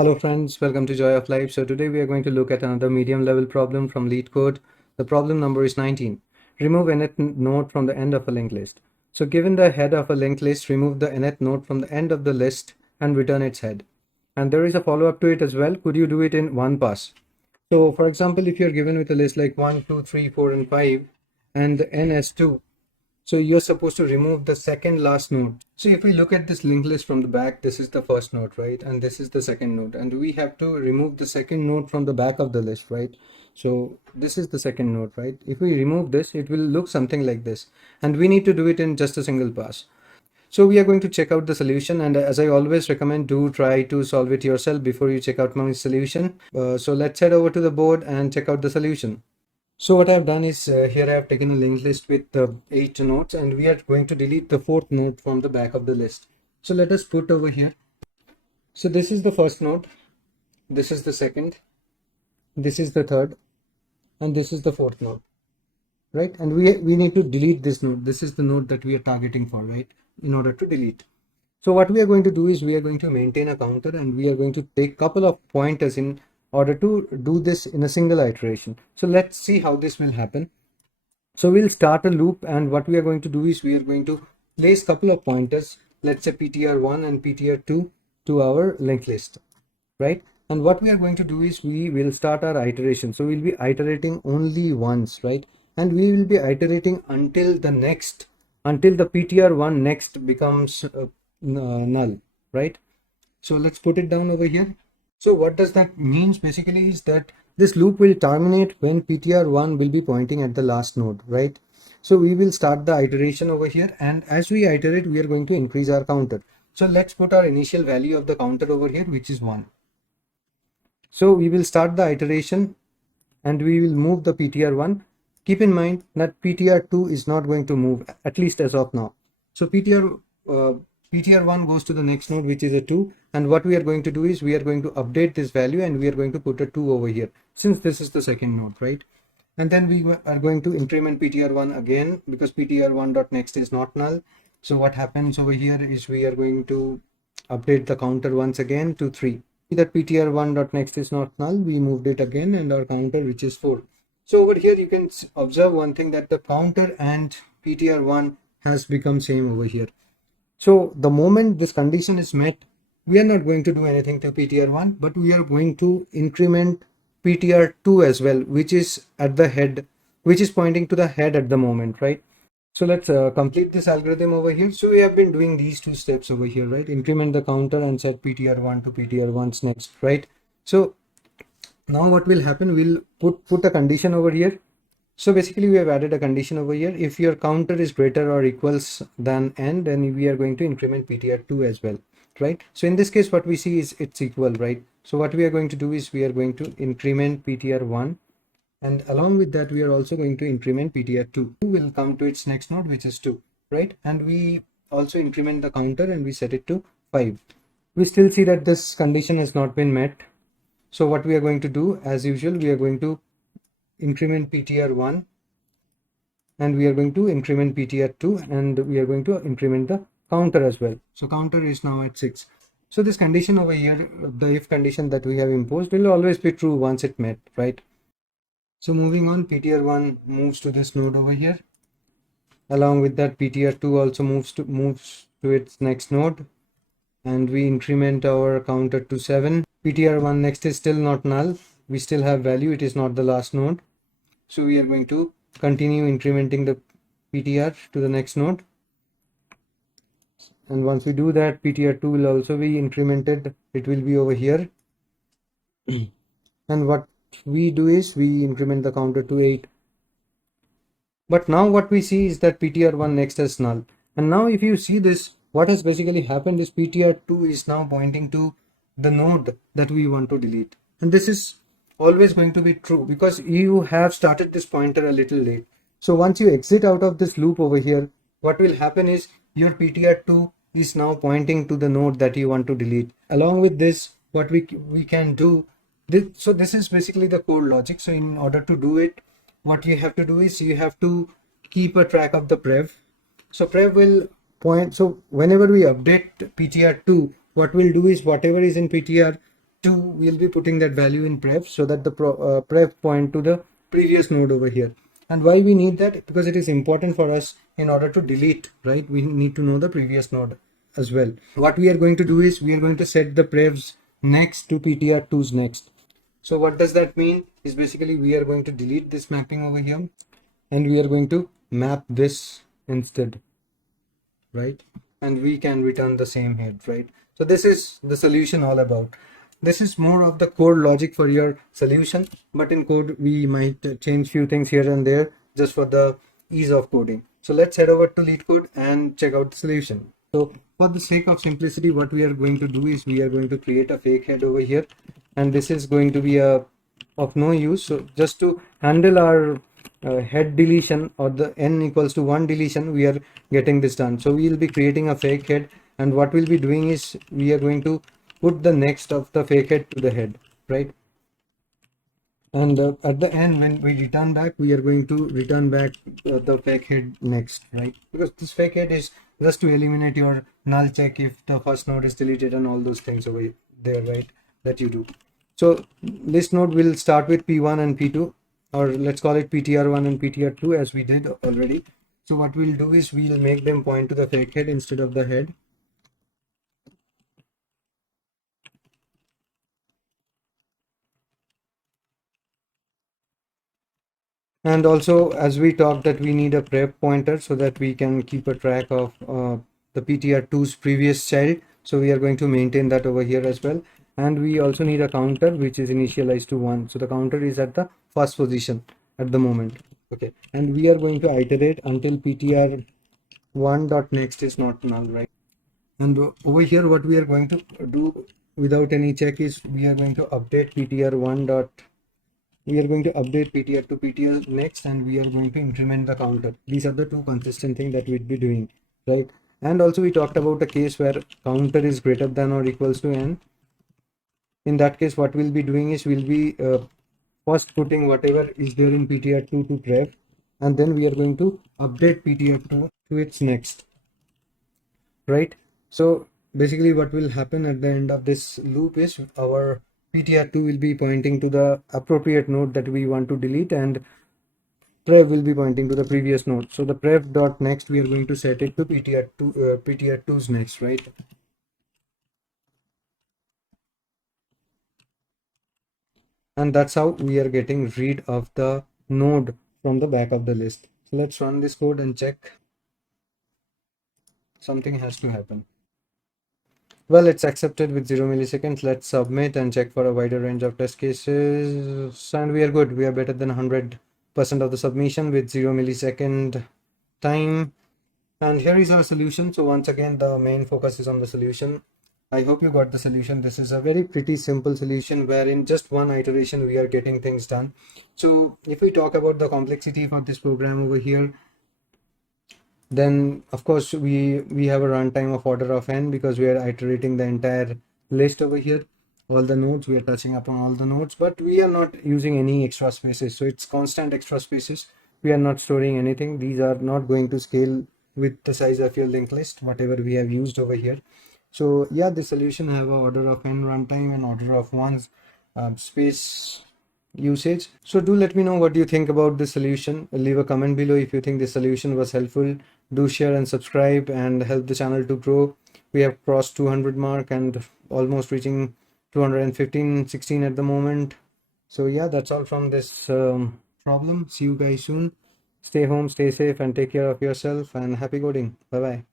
Hello friends, welcome to Joy of Life. So today we are going to look at another medium level problem from Leetcode. The problem number is 19. Remove nth node from the end of a linked list. So given the head of a linked list, remove the nth node from the end of the list and return its head. And there is a follow-up to it as well. Could you do it in one pass? So for example, if you're given with a list like 1, 2, 3, 4, and 5 and the n as 2, so you're supposed to remove the second last node. So if we look at this linked list from the back, this is the first node, right? And this is the second node. And we have to remove the second node from the back of the list, right? So this is the second node, right? If we remove this, it will look something like this. And we need to do it in just a single pass. So we are going to check out the solution. And as I always recommend, do try to solve it yourself before you check out my solution. So let's head over to the board and check out the solution. So what I've done is here I have taken a linked list with 8 nodes, and we are going to delete the fourth node from the back of the list. So let us put over here. So this is the first node, this is the second, this is the third, and this is the fourth node, right? And we need to delete this node. This is the node that we are targeting for, right? In order to delete. So what we are going to do is we are going to maintain a counter, and we are going to take a couple of pointers in order to do this in a single iteration. So let's see how this will happen. So we'll start a loop, and what we are going to do is we are going to place a couple of pointers, let's say ptr1 and ptr2, to our linked list, right? And what we are going to do is we will start our iteration. So we'll be iterating only once, right? And we will be iterating until the ptr1 next becomes null, right? So let's put it down over here. So what does that means basically is that this loop will terminate when ptr1 will be pointing at the last node, right? So we will start the iteration over here, and as we iterate, we are going to increase our counter. So let's put our initial value of the counter over here, which is 1. So we will start the iteration and we will move the ptr1. Keep in mind that ptr2 is not going to move, at least as of now. So ptr1 goes to the next node, which is a 2, and what we are going to do is we are going to update this value, and we are going to put a 2 over here, since this is the second node, right? And then we are going to increment ptr1 again, because ptr1.next is not null. So what happens over here is we are going to update the counter once again to 3. That ptr1.next is not null, we moved it again, and our counter, which is 4. So over here you can observe one thing, that the counter and ptr1 has become same over here. So the moment this condition is met, we are not going to do anything to ptr1, but we are going to increment ptr2 as well, which is at the head, which is pointing to the head at the moment, right? So let's complete this algorithm over here. So we have been doing these two steps over here, right? Increment the counter and set ptr1 to ptr1's next, right? So now what will happen, we'll put a condition over here. So basically we have added a condition over here. If your counter is greater or equals than n, then we are going to increment ptr2 as well, right? So in this case, what we see is it's equal, right? So what we are going to do is we are going to increment ptr1, and along with that we are also going to increment ptr2. Will come to its next node, which is 2, right? And we also increment the counter and we set it to 5. We still see that this condition has not been met. So what we are going to do, as usual, we are going to increment ptr1, and we are going to increment ptr2, and we are going to increment the counter as well. So counter is now at 6. So this condition over here, the if condition that we have imposed, will always be true once it met, right? So moving on, ptr1 moves to this node over here. Along with that, ptr2 also moves to its next node, and we increment our counter to 7. ptr1 next is still not null, we still have value, it is not the last node. So we are going to continue incrementing the ptr to the next node, and once we do that, ptr2 will also be incremented. It will be over here and what we do is we increment the counter to 8. But now what we see is that ptr1 next is null, and now if you see this, what has basically happened is ptr2 is now pointing to the node that we want to delete, and this is always going to be true because you have started this pointer a little late. So once you exit out of this loop over here, what will happen is your ptr2 is now pointing to the node that you want to delete. Along with this, what we can do this, so this is basically the code logic. So in order to do it, what you have to do is you have to keep a track of the prev. So prev will point, so whenever we update ptr2, what we'll do is whatever is in ptr2 2, we'll be putting that value in pref so that the pref point to the previous node over here. And why we need that? Because it is important for us in order to delete, right? We need to know the previous node as well. What we are going to do is we are going to set the prefs next to ptr2's next. So what does that mean? Is basically we are going to delete this mapping over here and we are going to map this instead, right? And we can return the same head, right? So this is the solution all about. This is more of the core logic for your solution, but in code we might change few things here and there just for the ease of coding. So let's head over to Leetcode and check out the solution. So for the sake of simplicity, what we are going to do is we are going to create a fake head over here, and this is going to be of no use. So just to handle our head deletion, or the n equals to 1 deletion, we are getting this done. So we will be creating a fake head, and what we'll be doing is we are going to put the next of the fake head to the head, right? And at the end, when we return back, we are going to return back the fake head next, right? Because this fake head is just to eliminate your null check if the first node is deleted and all those things over there, right? That you do. So this node will start with P1 and P2, or let's call it PTR1 and PTR2 as we did already. So what we'll do is we'll make them point to the fake head instead of the head. And also, as we talked, that we need a prep pointer so that we can keep a track of the PTR2's previous child. So we are going to maintain that over here as well. And we also need a counter which is initialized to 1. So the counter is at the first position at the moment. Okay. And we are going to iterate until PTR1.next is not null, right? And over here, what we are going to do without any check is we are going to update PTR1 dot, we are going to update PTR to PTR next, and we are going to increment the counter. These are the two consistent things that we'd be doing, right? And also we talked about a case where counter is greater than or equals to n. In that case, what we'll be doing is we'll be first putting whatever is there in PTR2 to pref, and then we are going to update PTR2 to its next, right? So basically what will happen at the end of this loop is our PTR2 will be pointing to the appropriate node that we want to delete, and pref will be pointing to the previous node. So the pref dot next, we are going to set it to PTR2 PTR2's next, right? And that's how we are getting rid of the node from the back of the list. So let's run this code and check. Something has to happen. Well, it's accepted with 0 milliseconds. Let's submit and check for a wider range of test cases. And we are good. We are better than 100% of the submission with 0 millisecond time. And here is our solution. So once again, the main focus is on the solution. I hope you got the solution. This is a very pretty simple solution where in just one iteration we are getting things done. So if we talk about the complexity for this program over here, then of course we have a runtime of order of n because we are iterating the entire list over here, all the nodes, we are touching upon all the nodes, but we are not using any extra spaces. So it's constant extra spaces. We are not storing anything. These are not going to scale with the size of your linked list, whatever we have used over here. So yeah, the solution have a order of n runtime and order of 1 space usage. So do let me know what you think about this solution. Leave a comment below if you think this solution was helpful. Do share and subscribe and help the channel to grow. We have crossed 200 mark and almost reaching 215-16 at the moment. So yeah, that's all from this problem. See you guys soon. Stay home, stay safe, and take care of yourself, and happy coding. Bye bye.